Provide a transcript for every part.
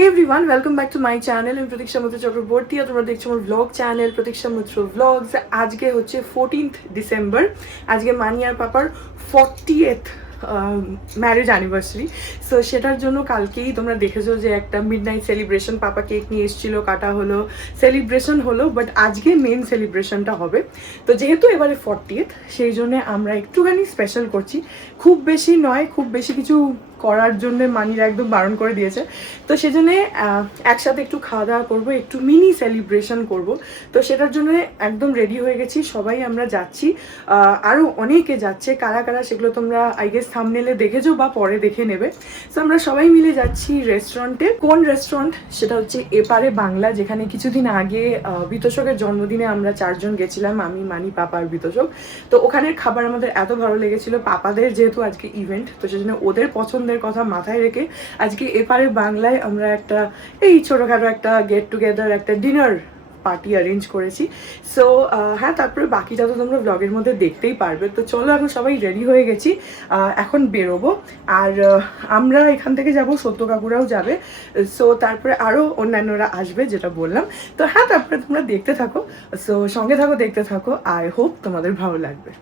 Hey everyone, welcome back to my channel. আমি প্রতীক্ষা মিত্র চক্রবর্তী আর তোমরা দেখছো আমার ব্লগ চ্যানেল প্রতীক্ষা মিত্র ব্লগস। আজকে হচ্ছে 14th ডিসেম্বর। আজকে মানি আর পাপার 40th ম্যারেজ অ্যানিভার্সারি। সো সেটার জন্য কালকেই তোমরা দেখেছো যে একটা মিড নাইট সেলিব্রেশন, পাপা কেক নিয়ে এসেছিলো, কাটা হলো, সেলিব্রেশন হলো, বাট আজকে মেন সেলিব্রেশনটা হবে। তো যেহেতু এবারে 40th, সেই জন্য আমরা একটুখানি স্পেশাল করছি। খুব বেশি নয়, খুব বেশি কিছু করার জন্য মানিরা একদম বারণ করে দিয়েছে। তো সেজন্যে একসাথে একটু খাওয়া দাওয়া করবো, একটু মিনি সেলিব্রেশন করব। তো সেটার জন্য একদম রেডি হয়ে গেছি, সবাই আমরা যাচ্ছি। আরও অনেকে যাচ্ছে, কারা কারা সেগুলো তোমরা আই গেস থাম্বনেলে দেখেছো বা পরে দেখে নেবে। তো আমরা সবাই মিলে যাচ্ছি রেস্টুরেন্টে। কোন রেস্টুরেন্ট? সেটা হচ্ছে এপারে বাংলা, যেখানে কিছুদিন আগে বিতোষকের জন্মদিনে আমরা 4 জন গেছিলাম, আমি, মানি, পাপা আর বিতোষক। তো ওখানের খাবার আমাদের এত ভালো লেগেছিল। পাপাদের যেহেতু আজকে ইভেন্ট, তো সেজন্য ওদের পছন্দের কথা মাথায় রেখে আজকে এপারে বাংলায় আমরা একটা এই ছোটোখাটো একটা গেট টুগেদার, একটা ডিনার পার্টি অ্যারেঞ্জ করেছি। সো হ্যাঁ, তারপরে বাকিটা তো তোমরা ব্লগের মধ্যে দেখতেই পারবে। তো চলো, এখন সবাই রেডি হয়ে গেছি, এখন বেরোবো। আর আমরা এখান থেকে যাব, সত্য কাকুরাও যাবে। সো তারপরে আরও অন্যান্যরা আসবে, যেটা বললাম। তো হ্যাঁ, তারপরে তোমরা দেখতে থাকো। সো সঙ্গে থাকো, দেখতে থাকো। আই হোপ তোমাদের ভালো লাগবে।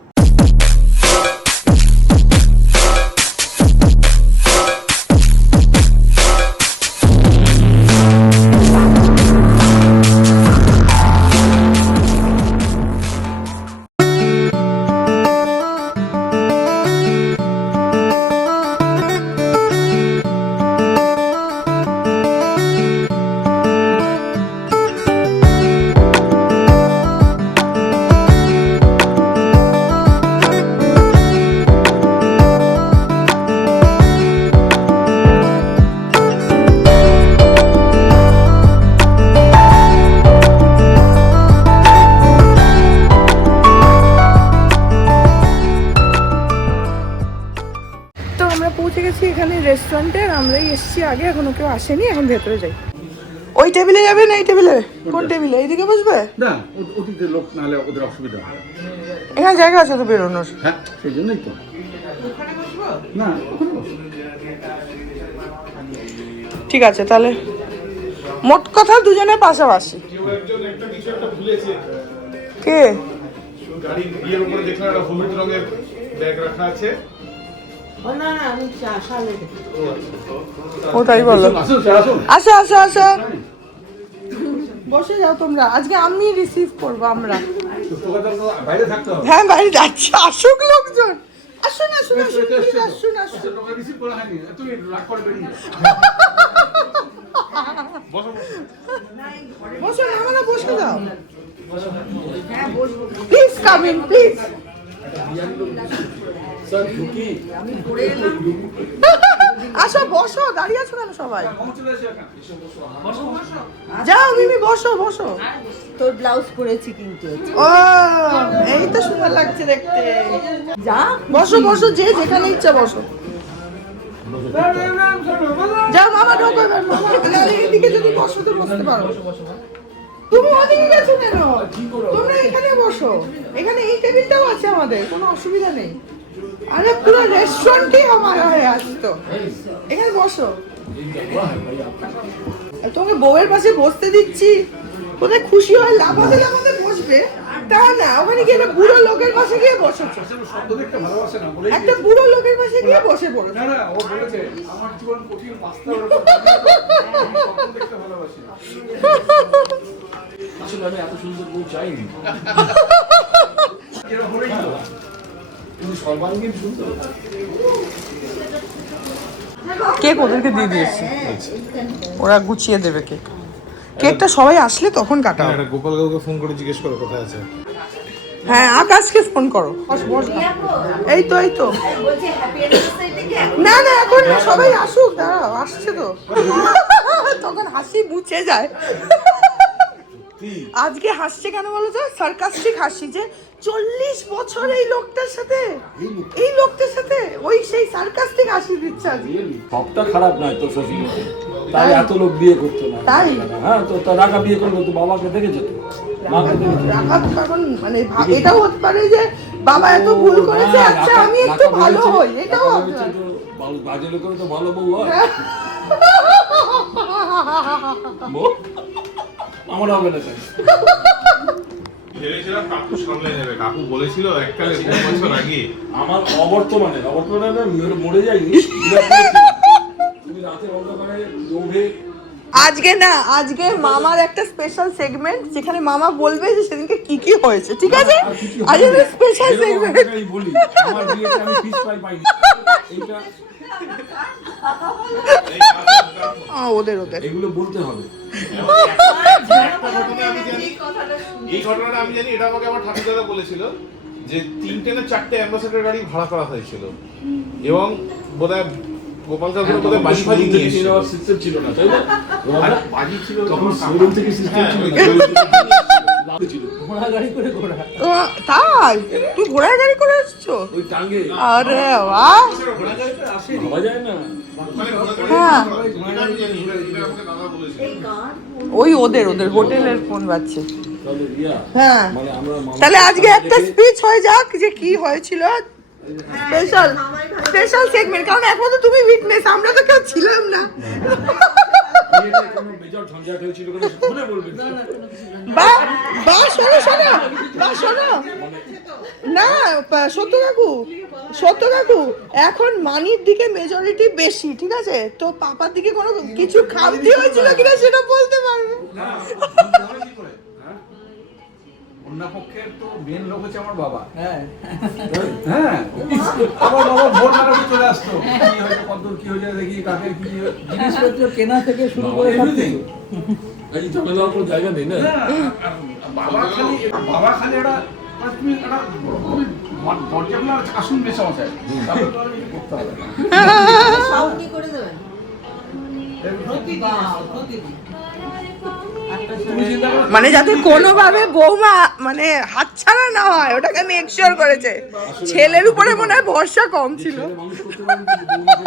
পৌঁছে গেছি এখানে রেস্টুরেন্টে, আমরাই এসেছি আগে, এখনো কেউ আসেনি। এখন ভেতরে যাই। ওই টেবিলে যাবে না? এই টেবিলে? কোন টেবিলে? এইদিকে বসবে না? ওদিকে লোক না হলে ওদের অসুবিধা হবে। এখানে জায়গা আছে তো বেরোনোর? হ্যাঁ, সেই জন্যই তো। ওখানে বসবো না? ওখানে বসো। ঠিক আছে, তাহলে মোট কথা দুজনে পাশাপাশি। কেউ একজন একটা কিছু একটা ভুলেছে। কে? গাড়ি বিয়ের উপরে দেখলাম একটা হলুদ রঙের ব্যাগ রাখা আছে। ওটাই বলো। আসো আসো আসো, বসে যাও তোমরা। আজকে আমি রিসিভ করবো। আমরা হ্যাঁ বাইরে যাচ্ছি, আসুক লোকজন। আসুন আসুন আসুন, আসুন আসুন। বসো না, আমরা বসে যাও প্লিজ, কাম ইন প্লিজ। আসো, বসো। দাঁড়িয়ে আছো কেন সবাই? যাও মিমি, বসো বসো। তোর ব্লাউজ পরেছি কিন্তু। ও, এই তো সুন্দর লাগছে দেখতে। যা বসো বসো, যে যেখানে ইচ্ছা বসো। যাও মামা, ঢোকো এবার। এদিকে যদি বসো তো বসতে পারো। তুমি ওদিকে গেছো কেন? তোমরা এখানে বসো, এখানে এই টেবিলটাও আছে আমাদের, কোনো অসুবিধা নেই। আরে পুরো রেস্টুরেন্টই আমার হয়ে আসতো। এখানে বসো। তোমাকে বউয়ের পাশে বসতে দিচ্ছি, কোথায় খুশি হয় লাফাতে লাফাতে বসবে তা না। ওখানে গিয়ে একটা বুড়ো লোকের পাশে গিয়ে বসেছো, একটা বুড়ো লোকের পাশে গিয়ে বসে পড়েছো। আসলে আমি এত সুন্দর বউ চাইনি। সর্বাঙ্গীন সুন্দর। কেক ওদেরকে দিয়ে দিয়েছি, ওরা গুছিয়ে দেবে কেক। কেকটা সবাই আসলে তখন কাটা হবে। গোপাল কাকুকে ফোন করে জিজ্ঞেস করো কোথায় আছে। হ্যাঁ, আকাশকে ফোন করো। এই তো এই তো। না না, এখন না, সবাই আসুক, দাঁড়াও, আসছে তো। তখন হাসি মুছে যায়। আজকে হাসছে কেন বলো তো? সার্কাস্টিক হাসি, যে 40 বছর এই লোকটার সাথে, এই লোকটার সাথে ওই সেই সার্কাস্টিক হাসি দিচ্ছে আজকে। সবটা খারাপ নয় তো শ্বশুর, তাই এত লোক বিয়ে করতো না। তাই? হ্যাঁ, তো রাখা বিয়ে করলো তো বাবাকে দেখেছো তো? কারণ মানে এটাও হতে পারে যে বাবা এত ভুল করেছে, আচ্ছা আমি একটু ভালো হই, এটাও বাজে লোকের তো ভালো বউ হয়। আমার হবে না স্যার। ভেবেছিলাম কাকু সামলে নেবে, কাকু বলেছিল এককালে 5 বছর আগে। আমার অবর্তমানে মরে যায়নি। তুমি রাতে অন্ধকারে দৌড়ে আজকে না, আজকে মামার একটা স্পেশাল সেগমেন্ট যেখানে মামা বলবে যে সেদিনকে কি কি হয়েছে, ঠিক আছে? আজকে স্পেশাল সেগমেন্ট। আমি বলি আমার বিয়েতে আমি ফিস ফ্রাই পাইনি। এইটা ওদের এগুলো বলতে হবে। একটা ঘটনা আমি জানি, এই ঘটনাটা আমি জানি, এটা আমাকে আমার ঠাকুরদাদা বলেছিল যে 3টে না 4টে অ্যাম্বাসেডর গাড়ি ভাড়া করা হয়েছিল এবং বোধহয় গোপাল কাকুর বোধহয় বাজি ফাজি নিয়ে এসেছিল। সিস্টেম ছিল না, তাই না? আর বাজি ছিল তখন শোরুম থেকে সিস্টেম ছিল। ঘোড়া গাড়ি করে ঘোড়া তাই তুই ঘোড়ার গাড়ি করে এসছো? ওই টাঙ্গে আরে বাহ, ঘোড়া গাড়িতে আসে ভাবা যায় না। মানে ঘোড়া গাড়ি হ্যাঁ। এটা আমি জানি, এটা আমাকে দাদা বলেছিল। ওই ওদের হোটেলের ফোন বাজছে। তাহলে রিয়া হ্যাঁ, মানে আমরা মামা তাহলে আজকে একটা স্পিচ হয়ে যাক যে কি হয়েছিল। স্পেশাল সেগমেন্ট, কারণ এখন তো তুমি উইটনেস, আমরা তো কেউ ছিলাম না। বিয়েতে কোনো মেজর ঝঞ্ঝাট হয়েছিল কিনা খুলে বলবেন। বা বা শোনো না, সত্য কাকু এখন মানির দিকে মেজরিটি বেশি, ঠিক আছে? তো পাপার দিকে কোনো কিছু খামতি হয়েছিল কিনা সেটা বলতে পারবে। অন্য পক্ষের তো মেন লোক হচ্ছে আমার বাবা। হ্যাঁ আমার বাবা ভোর বেলাতে চলে আসতো, কি হয়েছে কতদূর কি হয়েছে দেখি, কাকের কি জিনিসপত্র কেনা থেকে শুরু করে এভরিথিং। এই ঝামেলা কোনো জায়গা নেই না। বাবা খালি একটা মানে তুমি একটা দরজাগুলো আসুন বেশ সমস্যায় তারপরে তো আর কিছু করতে হবে না। সাউন্ড কি করে দেবেন? তুমি চিন্তা করো মানে যাতে কোনোভাবে বৌমা মানে হাতছাড়া না হয়, ওটাকে আমি এক্সিওর করেছে। ছেলের উপরে মনে হয় ভরসা কম ছিল, মানুষ করতে পারেন কিন্তু বৌমাকে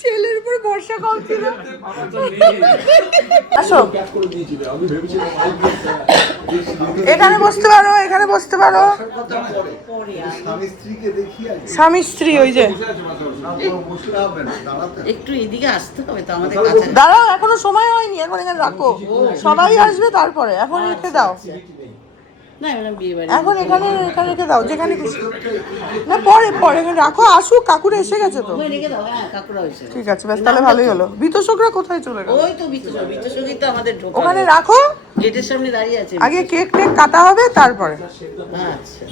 ছেলের উপরে ভরসা কম ছিল। আসো, প্যাক করে দিয়েছিল। আমি ভেবেছিলাম এখানে বসতে পারো, এখানে বসতে পারো। স্বামী স্ত্রী ওই যে একটু এদিকে আসতে হবে তো আমাদের কাছে। দাঁড়াও, এখনো সময় হয়নি, এখন এখানে রাখো, সবাই আসবে তারপরে। এখন রেখে দাও, না এবার বিয়ে বাড়ি এখন এখানে রেখে দাও, যেখানে খুশি। না পরে এখানে রাখো, আসুক, কাকুরা এসে গেছে তো। রেখে দাও। হ্যাঁ কাকুরা হয়েছে। ঠিক আছে, বেশ, তাহলে ভালোই হলো। বিতোষকরা কোথায় চলে গেল? ওই তো বিতসঙ্গী তো আমাদের ঢোকা ওখানে রাখো, গেটের সামনে দাঁড়িয়ে আছে। আগে কেক টেক কাটা হবে তারপরে। আচ্ছা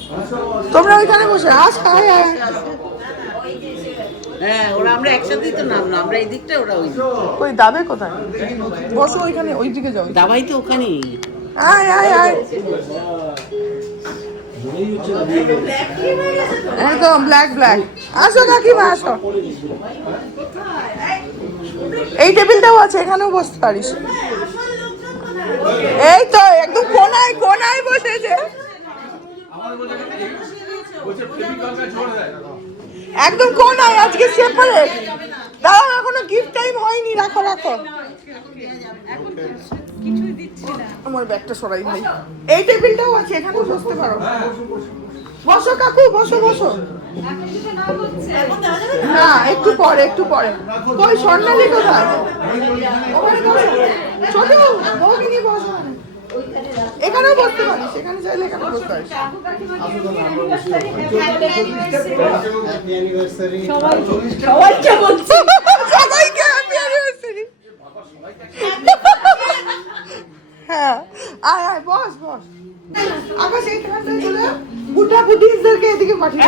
তোমরা ওইখানে বসে আয়। হ্যাঁ, ওরা আমরা একসাথেই তো নামলাম, আমরা এই দিকটা ওরা ওই দিক। ওই দাবে কোথায়? বসো ওইখানে, ওই দিকে যাও। দাবাই তো ওখানেই। আয় একদম ব্ল্যাক আসো কাকিমা, আসো। এই টেবিলটাও আছে, এখানেও বসতে পারিস। এই তো একদম কোনায় বসেছে, একদম কোনায়, আজকে সেপারেট। দাঁড়াও, এখনো গিফট টাইম হয়নি, রাখো। আমার ব্যাগটা সরাই ভাই। এই টেবিলটাও আছে, এখানেও বসতে পারো। বসো কাকু, বসো। না, একটু পরে। কই স্বর্ণালী কোথায়? ওখানে বসো। ছোট বউকে নিয়ে বসো। এখানেও বসতে পারিস, এখানে চাইলে এখানে বসতে পারিস। সবাইকে হ্যাপি অ্যানিভার্সারি। হ্যাঁ, আয় বস। আকাশ এইখানটায় চলে বুটা বুটিদেরকে এদিকে পাঠিয়ে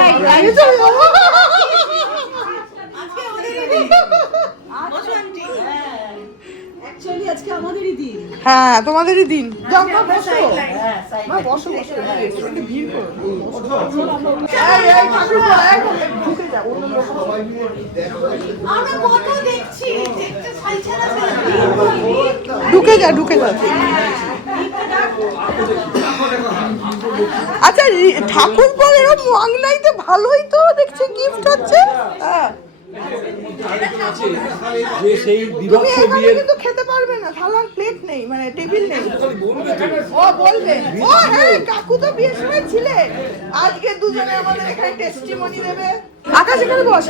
আজকে আমাদেরই দিন। হ্যাঁ, তোমাদেরই দিন। যাও না, বসো। বসো রেস্টুরেন্টে ভিড় করো। এই ঠাকুর ঢুকে যাও। আমরা কত দেখছি, দেখতে ছাইছাড়া ঢুকে যা। আচ্ছা, ঠাকুর পর এরকম মাংনাইতে ভালোই তো দেখছি গিফট হচ্ছে। হ্যাঁ, যে সেই তুমি বিভৎস এখানে বিয়ের কিন্তু খেতে পারবে না, থালার প্লেট নেই, মানে টেবিল নেই। ও বলবে, ও হ্যাঁ, কাকু তো বিয়ের সময় ছিলে, আজকে দুজনে আমাদের এখানে টেস্টিমনি দেবে। আকাশ এখানে বস।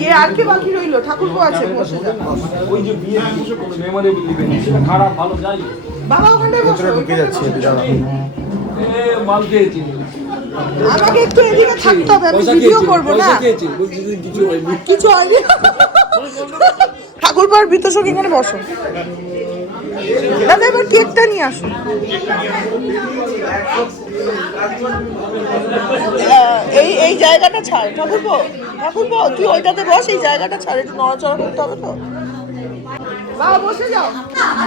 ইয়ে আর কে বাকি রইলো? ঠাকুরপো আছে, বসে যা। ওই যে বিয়ে মেমোরেবল ইভেন্ট, সেটা খারাপ ভালো যাই বাবা ওখানটায় বসো। ঢুকে যাচ্ছে মাল খেয়েছি, আমাকে একটু এদিকে থাকতে হবে, আমি ভিডিও করবো না। খেয়েছি কিছু হয়নি। কিছু হয়নি। ঠাকুরপো আর বৃতসঙ্গ এখানে বসো। দাদা এবার কেকটা নিয়ে আসো। এই জায়গাটা ছাড় ঠাকুরপো, ঠাকুরপো তুই ওইটাতে বস, এই জায়গাটা ছাড়, একটু নড়াচড়া করতে হবে তো। বাবা বসে যাও।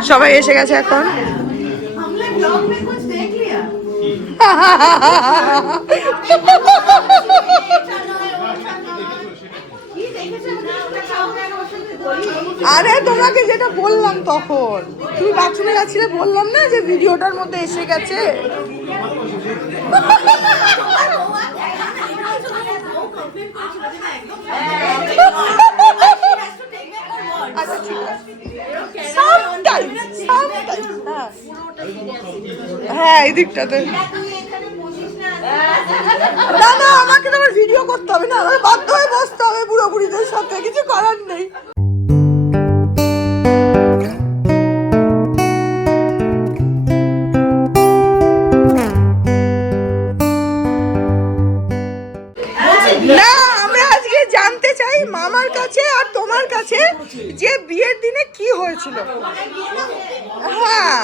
সবাই এসে গেছে এখন। আরে তোমাকে যেটা বললাম তখন, তুমি বাথরুমে যাচ্ছিলে, বললাম না যে ভিডিওটার মধ্যে এসে গেছে। আচ্ছা ঠিক আছে, হ্যাঁ এই দিকটাতে। না না আমাকে তোমার ভিডিও করতে হবে না, আমার বাধ্য হয়ে বসতে হবে বুড়ো বুড়িদের সাথে, কিছু করার নেই। না আমরা আজকে জানতে চাই মামার কাছে আর তোমার কাছে যে বিয়ের দিনে কি হয়েছিল। হ্যাঁ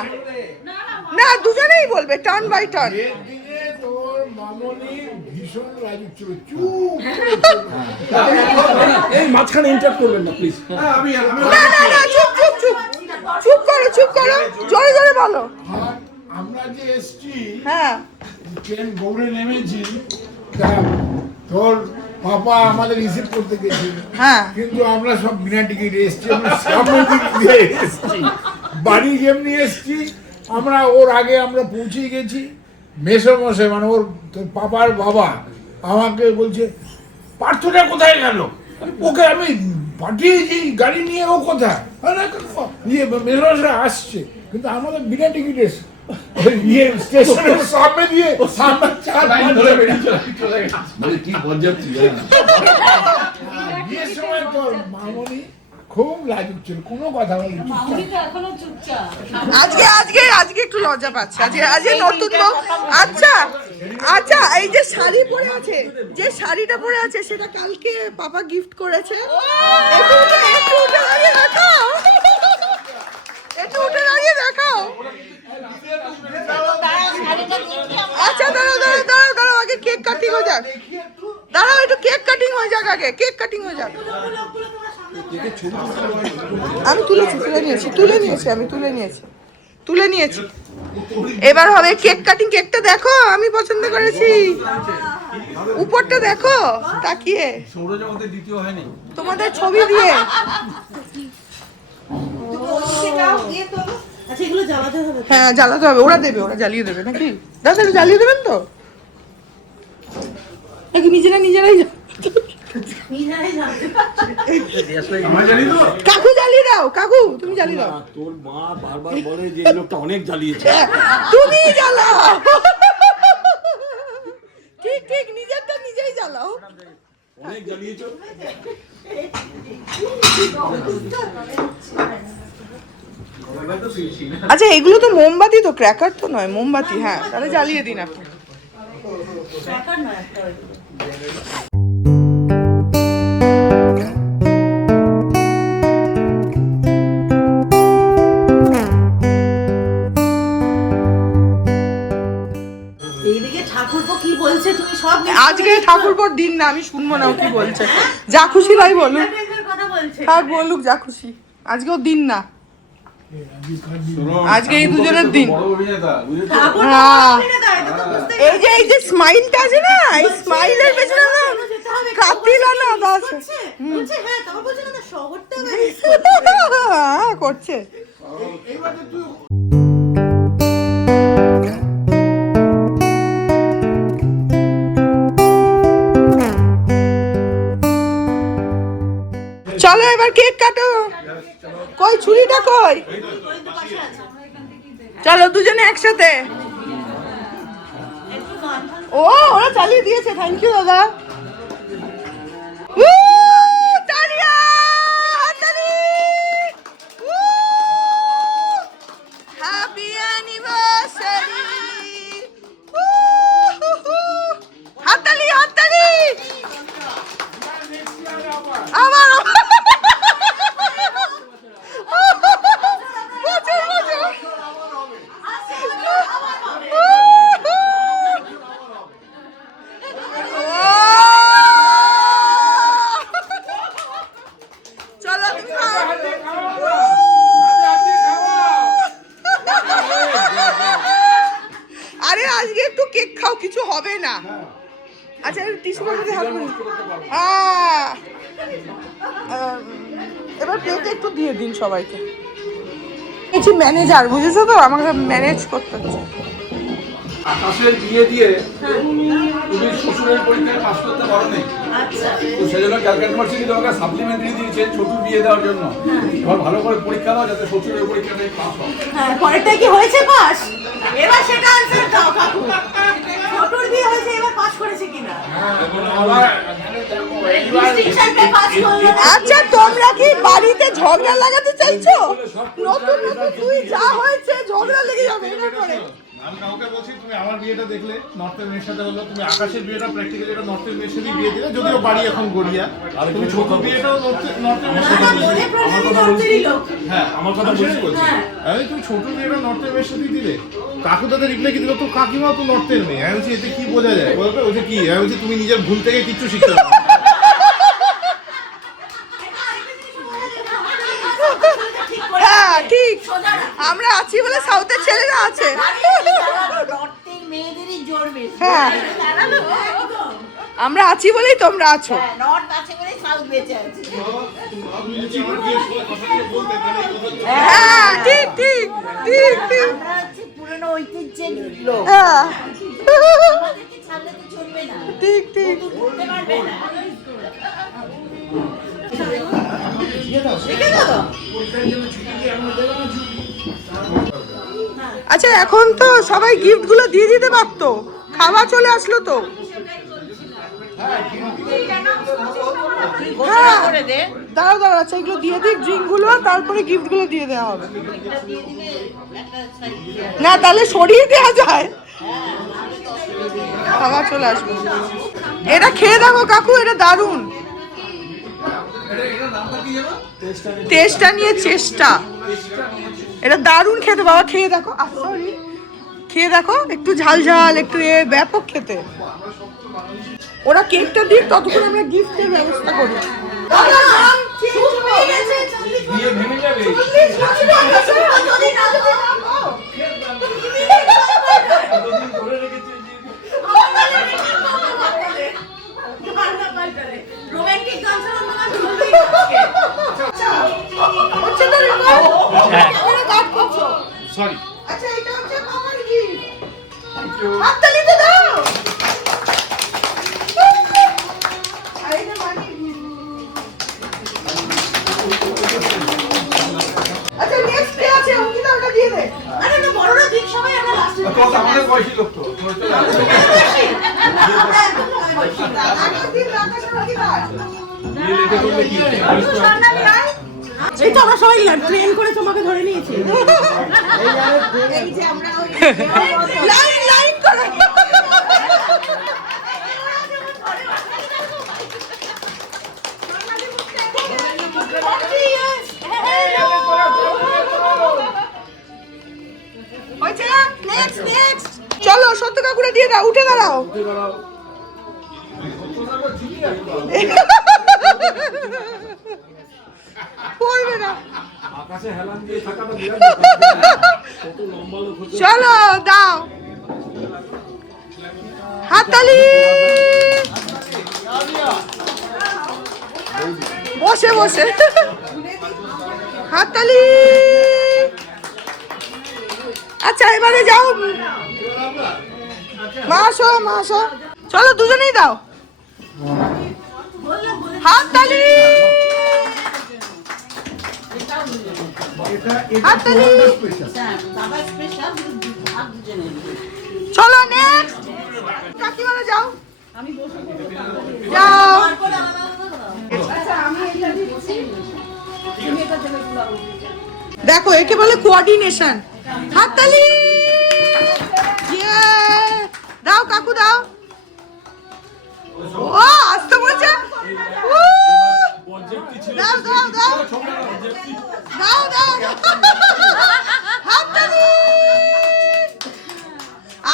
না দুজনেই বলবে, টার্ন বাই টার্ন। এই মাঝখানে ইন্টারাপ্ট করবেন না প্লিজ। না না না চুপ চুপ চুপ চুপ করো, চুপ করো, জোরে জোরে বলো। আমরা যে এসছি, হ্যাঁ ট্রেন গৌড়ে নেমেছি, তা তোর পাপা আমাদের রিসিভ করতে গেছিল, হ্যাঁ কিন্তু আমরা সব বিনা টিকিট এসছি, আমরা সামনে দিক দিয়ে এসছি, বাড়ি যেমনি এসছি আমরা ওর আগে আমরা পৌঁছে গেছি। মেসোমশাই মানে ওর তোর পাপার বাবা আমাকে বলছে পার্থটা কোথায় গেল, ওকে আমি পাঠিয়েছি গাড়ি নিয়ে, ও কোথায়? ইয়ে মেসোমশাই আসছে, কিন্তু আমাদের বিনা টিকিট এসছে, ইয়ে স্টেশনের সামনে দিয়ে সামনে চার মানে কি বলযাচ্ছি বিয়ের সময় তোর মামনি খুব লাজুক ছিল, কোনো কথা বলি আজকে আজকে আজকে একটু লজ্জা পাচ্ছে, আজকে আজকে নতুন বউ। আচ্ছা আচ্ছা এই যে শাড়ি পরে আছে, যে শাড়িটা পরে আছে সেটা কালকে পাপা গিফট করেছে। একটু উঠে দাঁড়িয়ে দেখাও, একটু উঠে দাঁড়িয়ে দেখাও। আচ্ছা দাঁড়াও দাঁড়াও দাঁড়াও দাঁড়াও, আগে কেক কাটিং হয়ে যাক, দাঁড়াও একটু কেক কাটিং হয়ে যাক, আগে কেক কাটিং হয়ে যাক। আমি তুলে নিয়েছি। এবার হবে কেক কাটিং। কেকটা দেখো আমি পছন্দ করেছি, উপরটা দেখো তাকিয়ে, সৌরজগতের দ্বিতীয় হয়নি তোমাদের ছবি দিয়ে। হ্যাঁ জ্বালাতে হবে, ওরা দেবে, ওরা জ্বালিয়ে দেবে নাকি? দাদা জ্বালিয়ে দেবেন তো নাকি নিজেরাই? কাকু জ্বালিয়ে দাও, কাকু তুমি জ্বালিয়ে দাও। তোর মা বারবার বলে যে এই লোকটা অনেক জ্বালিয়েছে। তুমি জ্বালাও, ঠিক ঠিক নিজেরটা নিজেই জ্বালাও। অনেক জ্বালিয়েছো। আচ্ছা এগুলো তো মোমবাতি, তো ক্র্যাকার তো নয়, মোমবাতি। হ্যাঁ তাহলে জ্বালিয়ে দিন আপনি। ঠাকুরপো কি বলছে তুমি সব আজকে ঠাকুরপোর দিন না, আমি শুনবো না ও কি বলছে। যা খুশি ভাই বলুক, কথা বলছে। থাক বলুক যা খুশি, আজকেও দিন না, আজকে এই দুজনের দিন। হ্যাঁ এই যে স্মাইলটা আছে না, এই স্মাইলের পেছনে না কাতিলা না দাস বলছে হ্যাঁ তারপর বলছে না শহরটা করছে। চলো এবার কেক কাটো। কই ছুরিটা কই? চলো দুজনে একসাথে। ও ওরা চালিয়ে দিয়েছে, থ্যাংক ইউ দাদা। আরে আজকে একটু কেক খাও, কিছু হবে না। আচ্ছা টিস্যু পেপার দিয়ে হাত মুছে। এবার প্লেটে একটু দিয়ে দিন সবাইকে। কিছু ম্যানেজার বুঝেছো তো, আমাকে ম্যানেজ করতে হচ্ছে। আকাশের বিয়ে দিয়ে তুমি শ্বশুরের পরীক্ষায় পাস করতে পারো নাই, তো সেজন্য ক্যালকাটা ইউনিভার্সিটি তোমাকে সাপ্লিমেন্টারি দিয়েছে ছোটুর বিয়ে দেওয়ার জন্য। এবার ভালো করে পরীক্ষা দাও যাতে শ্বশুরের পরীক্ষাটাই পাস হয়। হ্যাঁ, পরেরটা কি হয়েছে পাস? এবার সেটা আনসার দাও কাকু। ছোটর বিয়ে হয়েছে, এবার পাস করেছে কিনা? ডিস্টিংশনটা পাস করলো না। আচ্ছা তোমরা কি বাড়িতে ঝগড়া লাগাতে চাইছো? নতুন নতুন তুই যা হয়েছে ঝগড়া লেগে যাবে এরপরে। আমি কাউকে বলছি তুমি আমার বিয়েটা দেখলে নর্থের মেয়ের সাথে হলো, তুমি আকাশের বিয়েটা প্র্যাকটিক্যালি এটা নর্থের মেয়ের সাথে বিয়ে দিলে, যদিও বাড়ি এখন গড়িয়া, আর তুমি ছোট বিয়েটাও নর্থের মেয়ের সাথে দিলে। হ্যাঁ আমার কথা বলছি। আমি তুমি ছোট বিয়েটা নর্থের মেয়ের সাথে দিলে, কাকু তাদের রিপ্লাই কি দিল, তো কাকিমাও তো নর্থের মেয়ে। আমি বলছি এতে কি বোঝা যায় বলতো? ওই কি আমি বলছি তুমি নিজের ভুল থেকে কিচ্ছু শিখতে পারো। হ্যাঁ ঠিক, আমরা আছি বলে সাউথের ছেলেরা আছে। মেয়েদেরই জোর বেশি। হ্যাঁ আমরা আছি বলেই তোমরা আছো। নর্থ আছে বলেই সাউথ বেঁচে আছে। হ্যাঁ ঠিক ঠিক ঠিক ঠিক। আমরা হচ্ছে পুরনো ঐতিহ্যের লোক। হ্যাঁ আমাদেরকে ছাড়লে তো চলবে না, ঠিক ঠিক। করতে পারবে না। আচ্ছা এখন তো সবাই গিফট গুলো দিয়ে দিতে পারতো, খাবার চলে আসলো তো। হ্যাঁ দাঁড়াও দাঁড়াও, আচ্ছা এগুলো দিয়ে দিই ড্রিঙ্ক গুলো, তারপরে গিফট গুলো দিয়ে দেওয়া হবে। না তাহলে সরিয়ে দেওয়া যায়, খাবার চলে আসবে। এটা খেয়ে দেখো কাকু, এটা দারুণ। টেস্টটা নিয়ে চেষ্টা, এটা দারুণ খেতে। বাবা খেয়ে দেখো, সরি খেয়ে দেখো, একটু ঝাল ঝাল একটু ব্যাপক খেতে। ওরা কেকটা দিক, ততক্ষণ আমরা গিফটের ব্যবস্থা করি। বিয়ে ভেঙে যাবে। এতদিন ধরে রেখেছে রোমান্টিক গান সরি। আচ্ছা এটা হচ্ছে মামার গিফট, হাততালি তো দাও। আচ্ছা নেক্সট কে আছে? অঙ্কিতা ওটা দিয়ে দে। আরে না, বড়রা দিক, সবাই আমরা লাস্টে। তো আমাদের বয়সী লোক তো তোমরা তো জানো। বিয়ে লেটে করলে কি এই তো আমরা সবাই ট্রেন করে তোমাকে ধরে নিয়েছি। এই যে আমরা লাইন লাইন করে। চলো সত্য কাকুরে দিয়ে দাও, উঠে দাঁড়াও। পড়বে না, আকাশে হেলান দিয়ে থাকাটা বিরাট কত লম্বা লোক হচ্ছে। চলো দাও হাততালি। বসে বসে হাততালি। আচ্ছা এবারে যাও, মা আসো মা আসো, চলো দুজনেই দাও হাততালি হাততালি। চলো নেক্সট কাকিমারা যাও যাও। দেখো একে বলে কোঅর্ডিনেশন। হাততালি দাও কাকু দাও। ও আসতে বলছে, দাও দাও দাও দাও দাও। হাততালি।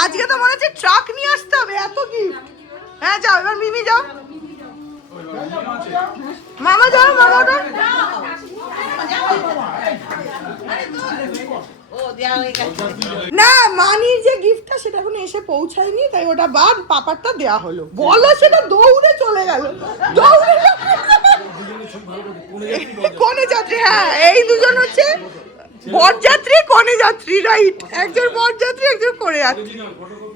আজকে তো মনে হচ্ছে ট্রাক নিয়ে আসতে হবে, এত গিফট। হ্যাঁ যাও এবার মিমি যাও, মামা যাও, মামা না মানির যে গিফটটা সেটা এখনো এসে পৌঁছায়নি, তাই ওটা বাদ, পাপারটা দেয়া হলো। বলো সেটা দৌড়ে চলে গেল, দৌড়ে কোনে যাত্রী। হ্যাঁ এই দুজন হচ্ছে বরযাত্রী কোনে যাত্রী, রাইট, একজন বরযাত্রী একজন কোনে যাত্রী।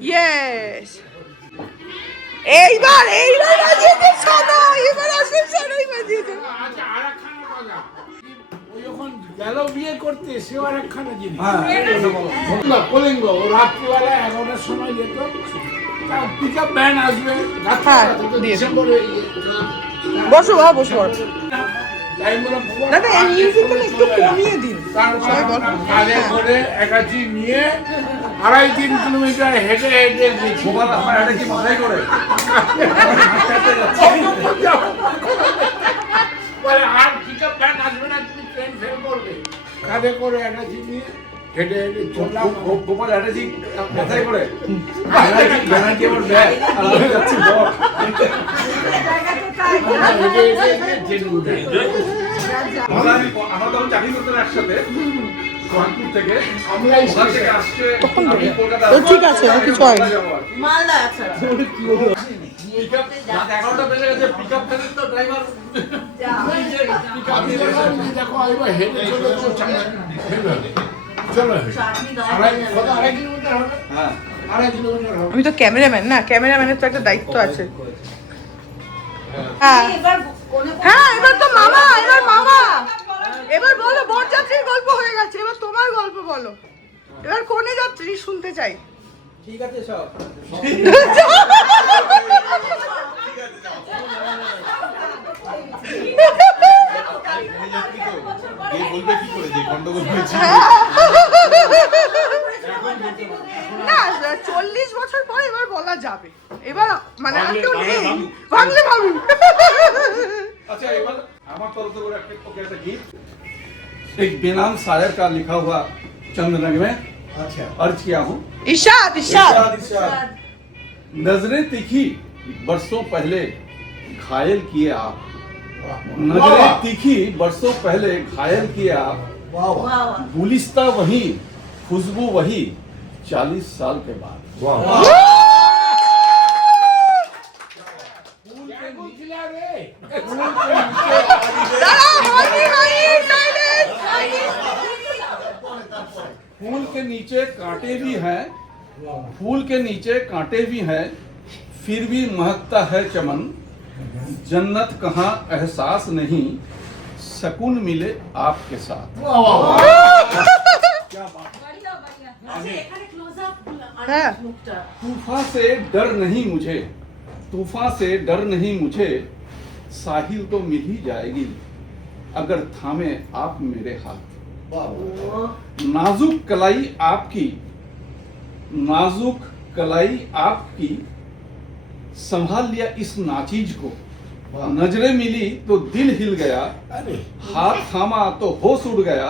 ইয়েস, এইবার বাজিয়েছে সাদা, এবার আসল সাদাই বাজিয়েছে। আচ্ছা আরেকখানা কথা, ও যখন গেল বিয়ে করতে সে আরেকখানা জিনিস কলিঙ্গ, ও রাত্রিবেলা 11টার সময় যেত, পিক আপ ভ্যান আসবে হ্যাঁ, ডিসেম্বরে। বসো বাবা, বসো। তাই বললাম দাদা এই মিউজিকটা একটু কমিয়ে দিন। কাজে করে একাচি নিয়ে 2.5-3 কিলোমিটার হেঁটে হেঁটে গেছি। গোপাল আমার এটা কি মাথায় করে বলে আর পিকআপ ভ্যান আসবে না, তুমি ট্রেন ফেল করবে। কাঁধে করে একাচি নিয়ে হেঁটে হেঁটে চললাম। গোপাল অ্যাটাচিং মাথায় করে গ্যারান্টি আমার ব্যাগ আর আমি যাচ্ছি বল হেঁটে হেঁটে ট্রেন উঠে। আমরা তখন চাকরি করতাম একসাথে সোহানপুর থেকে, আমরা এই ওখান থেকে আসছে আমি কলকাতা তো ঠিক আছে, কিছু হয় না। মালদা আচ্ছা রাত 11টা বেজে গেছে, পিকআপ ফেলে তো ড্রাইভার আমি বললাম যে দেখো এবার হেঁটে চলে তো চলো 2.5 কিলোমিটার হবে। হ্যাঁ 2.5 কিলোমিটার হবে। আমি তো ক্যামেরাম্যান না, ক্যামেরাম্যানের তো একটা দায়িত্ব আছে। হ্যাঁ হ্যাঁ, এবার তো মামা, এবার মামা, এবার বলো বরযাত্রীর গল্প হয়ে গেছে, এবার তোমার গল্প বলো। এবার কোনে যাত্রী শুনতে চাই। ঠিক আছে সব বলবে কি করে যে গন্ডগোল হয়েছে? না 40 বছর পর এবার বলা যাবে, এবার মানে আর কেউ নেই, ভাঙলে ভাবুন। अच्छा एक बार हमारे तरफ से वो रखे तो कैसा गीत एक बेनाम शायर का लिखा हुआ चंद रंग में अच्छा अर्ज किया हूँ इशाद इशाद। नजरें तीखी बरसों पहले घायल किए आप, नजरें तीखी बरसों पहले घायल किए आप, गुलिस्ता वही खुशबू वही 40 साल के बाद। फूल के नीचे कांटे भी हैं, फूल के नीचे कांटे भी हैं, फिर भी महकता है चमन, जन्नत कहाँ एहसास नहीं, सुकून मिले आपके साथ। হ্যাঁ तूफान से डर नहीं मुझे, तूफान से डर नहीं मुझे, साहिल तो मिल ही जाएगी अगर थामे आप मेरे हाथ। नाजुक कलाई आपकी, नाजुक कलाई आपकी, संभाल लिया इस नाचीज को, नजरें मिली तो दिल हिल गया, हाथ थामा तो होश उड़ गया,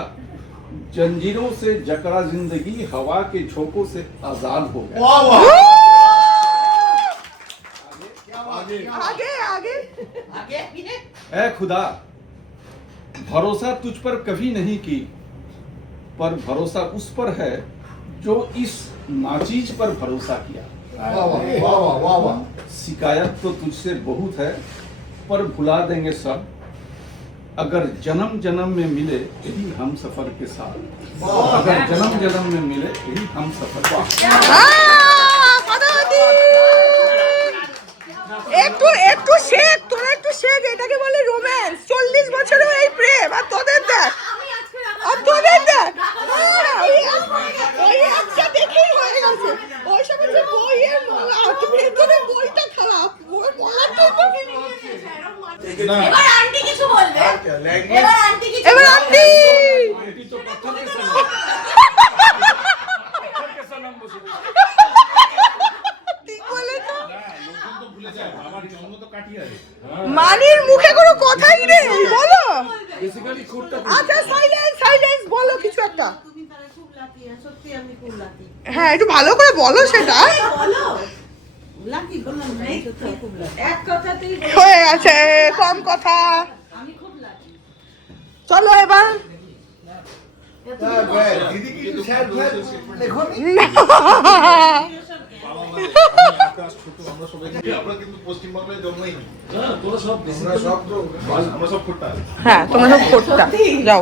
जंजीरों से जकड़ा जिंदगी हवा के झोंकों से आजाद हो गया। आगे आगे ऐ खुदा भरोसा तुझ पर कभी नहीं की, पर भरोसा उस पर है जो इस नाचीज पर भरोसा किया। शिकायत तो तुझसे बहुत है पर भुला देंगे सब, अगर जन्म जन्म में मिले यही हम सफर के साथ, अगर जन्म जन्म में मिले यही हम सफर के साथ। একটু একটু শেখ, তোরা একটু শেখ, এটাকে বলে রোম্যান্স। 40 বছরেও এই প্রেম, আর তোদের দেখ, আর তোদের দেখ, ওই একটা দেখেই হয়ে গেছে। ওই সব হচ্ছে বইয়ের মলা, ভেতরে বইটা খারাপ, মলাটা এবার আন্টি কিছু বলবে, এবার আন্টি কিছু এবার আন্টি ঠিক বলেছো। মানির মুখে কোনো কথাই নেই, বলো। আচ্ছা সাইলেন্স সাইলেন্স, বলো কিছু একটা। তুমি তাহলে খুব লাকি, সত্যি আমি খুব লাকি। হ্যাঁ একটু ভালো করে বলো সেটা। বলো লাকি, বললাম না সত্যি খুব লাকি, এক কথাতেই হয়ে গেছে, কম কথা। আমি খুব লাকি। চলো এবার দিদি কিছু স্যার দেখুন আমরা কিন্তু পশ্চিমবাংলায় জন্মই নি। হ্যাঁ, তোরা সব আমরা সব ফুটটা। হ্যাঁ তোমরা সব খোট্টা যাও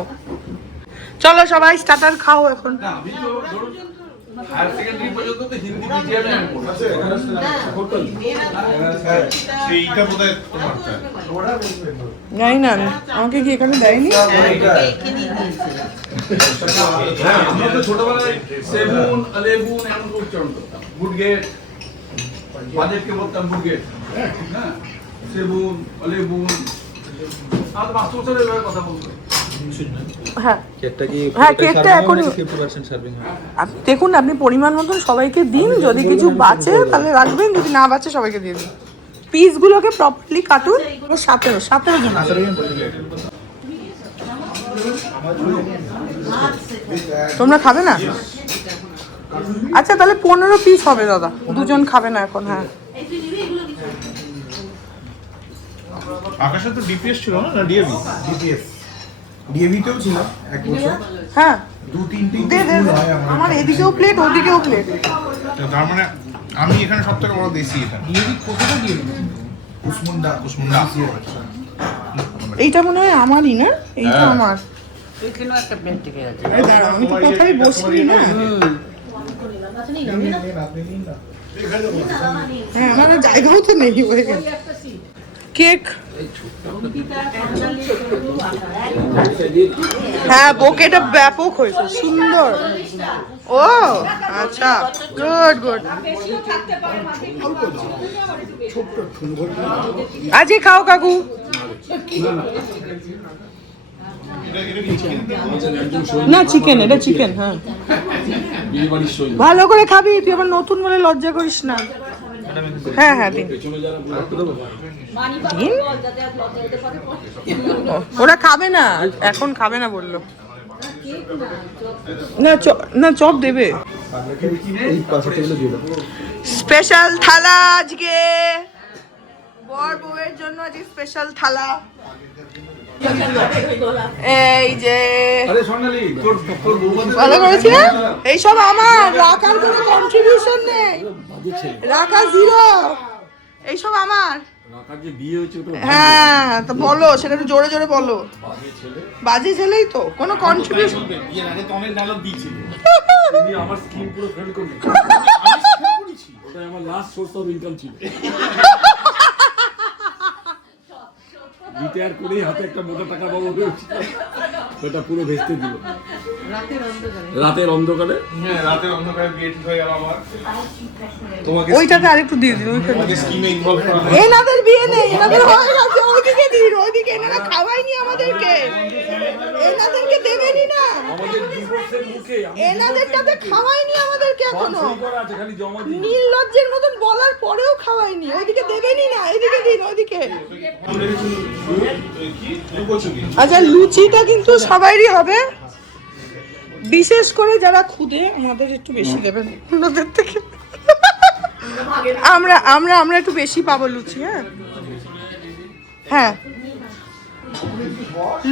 চলো সবাই স্টার্টার খাও এখন না আমি তো ধরুন হায়ার সেকেন্ডারি পর্যন্ত তো হিন্দি মিডিয়ামে আমি পড়েছি। এইটা বোধহয় তোমারটা। জানি না আমি আমাকে কি এখানে দেয়নি হ্যাঁ আমরা তো ছোটবেলায় সেবুন আলেবুন এমন করে উচ্চারণ করতাম। গুডগেট বাজেটকে বলতাম গুডগেট। হ্যাঁ সেবুন আলেবুন আর মাস্টার স্যারের এভাবে কথা বলতো। হ্যাঁ কেকটা কি হ্যাঁ কেকটা এখন 50% সার্ভিং হয়? দেখুন আপনি পরিমাণ মতন সবাইকে দিন যদি কিছু বাঁচে তাহলে রাখবেন যদি না বাঁচে সবাইকে দিয়ে দিন পিসগুলোকে প্রপারলি কাটুন ও 17 জন আছে। তোমরা খাবে না আচ্ছা তাহলে 15 পিস হবে দাদা দুজন খাবে না এখন হ্যাঁ আকাশে তো ডিপিএস ছিল না ডিএভি? ডিপিএস ডিএভিতেও ছিল এক বছর হ্যাঁ দু তিনটে দে দে দে। আমার এদিকেও প্লেট ওদিকেও প্লেট তার মানে আমি এখানে সব থেকে বড় দেশি এটা। ডিএভি কতটা ডিএভি উসমুন্ডা এইটা মনে হয় আমারই না এইটা আমার এখানেও একটা প্লেট থেকে আছে। আরে দাঁড়াও আমি তো কোথায় বসি না হ্যাঁ আমার আর জায়গাও তো নেই হয়ে গেছে কেক হ্যাঁ বোকেটা ব্যাপক হয়েছে সুন্দর ও আচ্ছা গুড গুড আজই খাও কাকু না চিকেন এটা চিকেন হ্যাঁ বিয়ে বাড়ির সই ভালো করে খাবি তুই আবার নতুন বলে লজ্জা করিস না হ্যাঁ হ্যাঁ দিন পেছনে যারা দিন ওরা খাবে না এখন খাবে না বললো না চপ দেবে এই পাশে টেবিলে দিয়ে দাও। স্পেশাল থালা আজকে বর বউয়ের জন্য আজকে স্পেশাল থালা এই যে আরে সোনালি তোর বৌমাদের ভালো করেছি না এইসব আমার রাখার কোনো কন্ট্রিবিউশন নেই রাখা জিরো এইসব আমার রাখার যে বিয়ে হয়েছে ওটা হ্যাঁ তো বলো সেটা একটু জোরে জোরে বলো বাজে ছেলেই তো কোনো কন্ট্রিবিউশন বিয়ের আগে তো অনেক ডায়লগ দিয়েছিল। তুমি আমার স্কিম পুরো ফেল করবে ওটা আমার লাস্ট সোর্স অফ ইনকাম ছিল রিটায়ার করেই হাতে একটা মোটা টাকা পাবো ভেবেছিলাম সেটা পুরো ভেস্তে দিল রাতের অন্ধকারে হ্যাঁ রাতের অন্ধকারে বিয়ে ঠিক হয়ে গেল আমার। ওইটাতে আরেকটু দিয়ে দিন ওইখানে তোমাকে স্কিমে ইনভলভ করা হলো। এনাদের বিয়ে নেই এনাদের হয়ে গেছে ওইদিকে দিন ওইদিকে এনারা খাওয়াইনি আমাদেরকে এনাদেরকে দেবেনি না আমাদের ডিভোর্সের মুখে এনাদেরটাতে খাওয়াইনি আমাদেরকে এখনো সই করা আছে খালি জমা দিন নির্লজ্জের মতন বলার পরেও খাওয়াইনি ওইদিকে দেবেনি না এইদিকে দিন ওইদিকে কি লুকোচুরি? আচ্ছা লুচিটা কিন্তু সবারই হবে বিশেষ করে যারা খুদে আমাদের একটু বেশি দেবেন ওদের থেকে আমরা আমরা আমরা একটু বেশি পাবো লুচি হ্যাঁ হ্যাঁ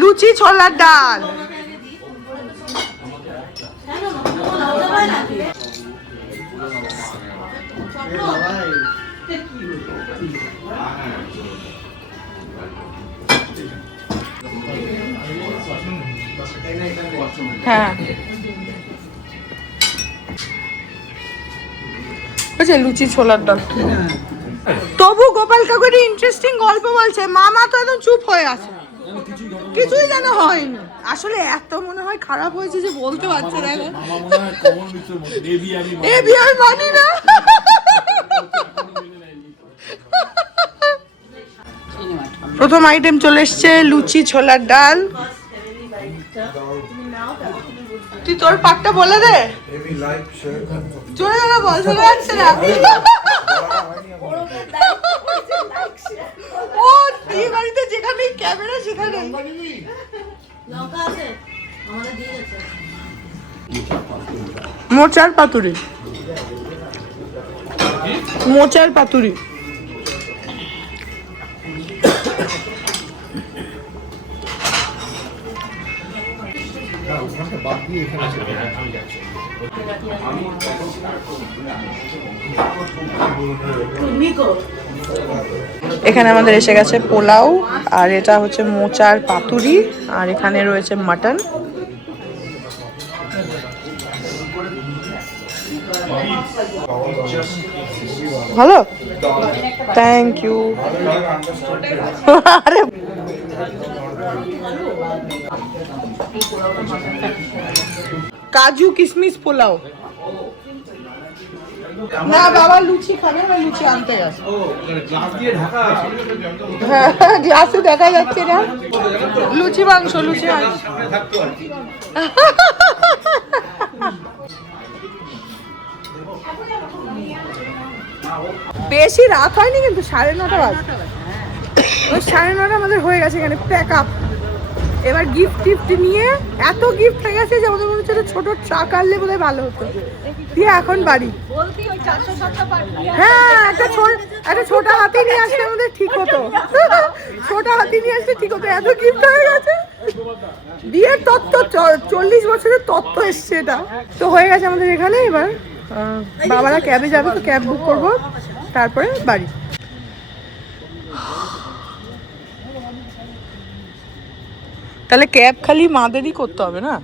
লুচি ছোলার ডাল হ্যাঁ আচ্ছা লুচি ছোলার ডাল তবু গোপাল কাকু একটা ইন্টারেস্টিং গল্প বলছে মামা তো একদম চুপ হয়ে আছে কিছুই যেন হয়নি আসলে এত মনে হয় খারাপ হয়েছে যে বলতে পারছে না আমার মনে হয় কমন মিত্রের মধ্যে দেবী আমি এ বিয়ে মানি না প্রথম আইটেম চলে এসছে লুচি ছোলার ডাল তুই তোর পাকটা বলে দে হেভি লাইক শেয়ার জোরে জোরে বল শোনা যাচ্ছে না ও বিয়ে বাড়িতে যেখানে ক্যামেরা সেখানে মোচার পাতুরি মোচার পাতুরি ওখানটা বাদ দিয়ে এখানে চলে যায়। এখানে আমাদের এসে গেছে পোলাও, আর এটা হচ্ছে মোচার পাতুরি, আর এখানে রয়েছে মাটন। ভালো, থ্যাংক ইউ। আরে কাজু কিশমিশ পোলাও না বাবা, লুচি খাবে না, লুচি আনতে গেছে। হ্যাঁ, গ্লাসে দেখা যাচ্ছে না। লুচি মাংস, লুচি মাংস। বেশি রাত হয়নি কিন্তু, 9:30 বাজে। ওই 9:30 আমাদের হয়ে গেছে এখানে প্যাক আপ। এবার গিফট টিফট নিয়ে এত গিফট হয়ে গেছে যে আমাদের মনে হচ্ছে ছোট ট্রাক আনলে বোধহয় ভালো হতো। দিয়ে এখন বাড়ি। হ্যাঁ, একটা ছোট হাতি নিয়ে আসলে আমাদের ঠিক হতো। ছোট হাতি নিয়ে আসলে ঠিক হতো, এত গিফট হয়ে গেছে। বিয়ের তত্ত্ব, 40 বছরের তত্ত্ব এসছে এটা। তো হয়ে গেছে আমাদের এখানে। এবার বাবারা ক্যাবে যাবে, তো ক্যাব বুক করবো, তারপরে বাড়ি। তাহলে ক্যাব খালি মাদেরই করতে হবে না?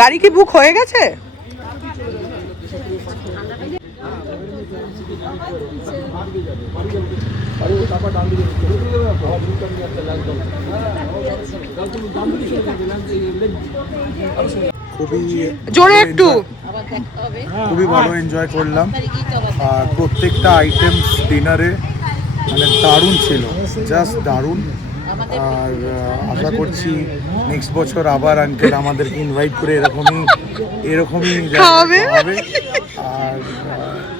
গাড়ি কি বুক হয়ে গেছে? খুবই জোরে একটু। খুবই ভালো এনজয় করলাম, আর প্রত্যেকটা আইটেমস ডিনারে মানে দারুণ ছিল, জাস্ট দারুণ। আর আশা করছি নেক্সট বছর আবার আঙ্কেল আমাদেরকে ইনভাইট করে এরকমই খাওয়াবে। আর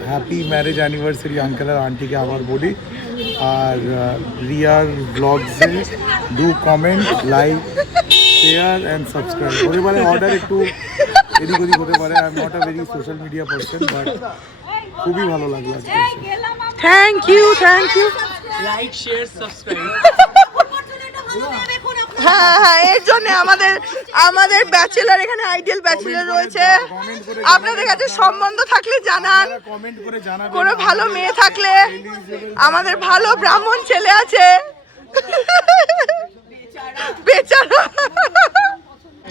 হ্যাপি ম্যারেজ অ্যানিভার্সারি আঙ্কেল আর আন্টিকে আবার বলি। আর রিয়ার ব্লগসে do comment, like, share and subscribe. হতে পারে অর্ডার একটু এদিক ওদিক হতে পারে, I am not a very social media person, but খুবই ভালো লাগলো আজকে। Thank you, thank you. Like, share, subscribe. হ্যাঁ, এর জন্য আমাদের ব্যাচেলার, এখানে আইডিয়াল ব্যাচেলার রয়েছে। আপনাদের কাছে সম্বন্ধ থাকলে জানান, কমেন্ট করে জানাবেন। কোনো ভালো মেয়ে থাকলে। আমাদের ভালো ব্রাহ্মণ ছেলে আছে। বেচারা।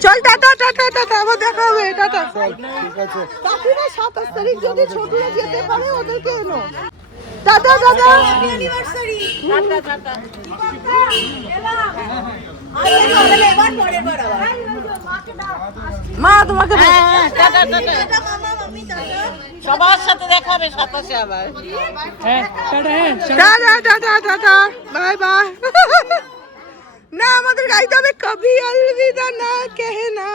চল, টাটা টাটা টাটা, আবার দেখা হবে, টাটা। ঠিক আছে, কাকিমা 27 তারিখ যদি ছোটরা যেতে পারে ওদেরকে এনো। Tata tata. মা তোমাকে সবার সাথে দেখা হবে 27-এ আবার। Tata tata tata, bye bye. না, আমাদের গাইতে হবে কবি অলবিদা না কেহনা।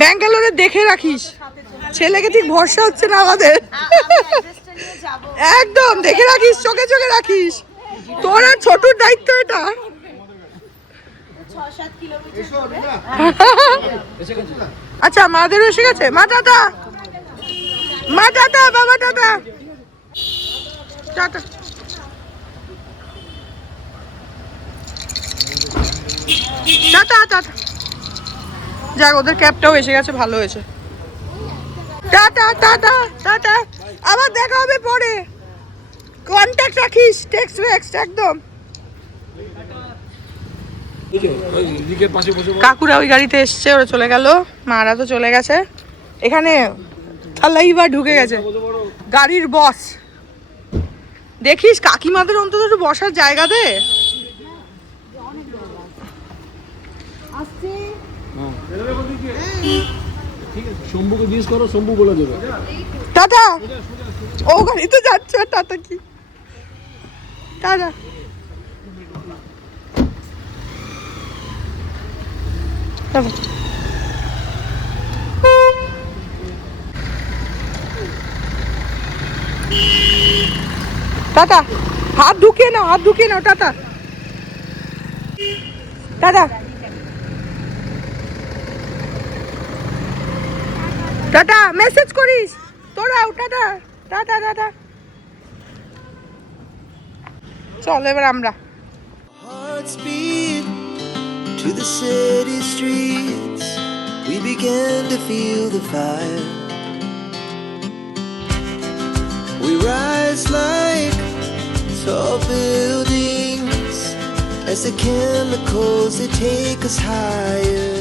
ব্যাঙ্গালোরে দেখে রাখিস, ছেলেকে ঠিক ভরসা হচ্ছে না আমাদের। একদম দেখে রাখিস, চোখে চোখে রাখিস। তোর আর ছোটর দায়িত্ব এটা। আচ্ছা, মাদেরও এসে গেছে। মা টাটা, মা টাটা, বাবা টাটা টাটা। Tata tata. যাক, ওদের ক্যাবটাও এসে গেছে, ভালো হয়েছে। টাটা টাটা টাটা, আবার দেখা হবে পরে। কন্ট্যাক্ট রাখিস, টেক্সট ফেক্সট একদম। কাকুরা ওই গাড়িতে এসছে, ওরা চলে গেল, মারা তো চলে গেছে। এখানে থালাইবা ঢুকে গেছে, গাড়ির বস। দেখিস কাকিমাদের অন্তত একটু বসার জায়গা দে। শম্ভুকে জিজ্ঞেস করো, শম্ভু বলে দেবে। টাটা। ও গাড়িতে যাচ্ছে, টাটা কি টাটা। টাটা। হাত ঢুকিয়ে নাও, হাত ঢুকিয়ে নাও। Tata tata tata. মেসেজ করিস তোরাও। Tata tata tata. চলো এবার আমরা Hearts beat to the city streets. We began to feel the fire. We rise like tall buildings as the chemicals they take us higher.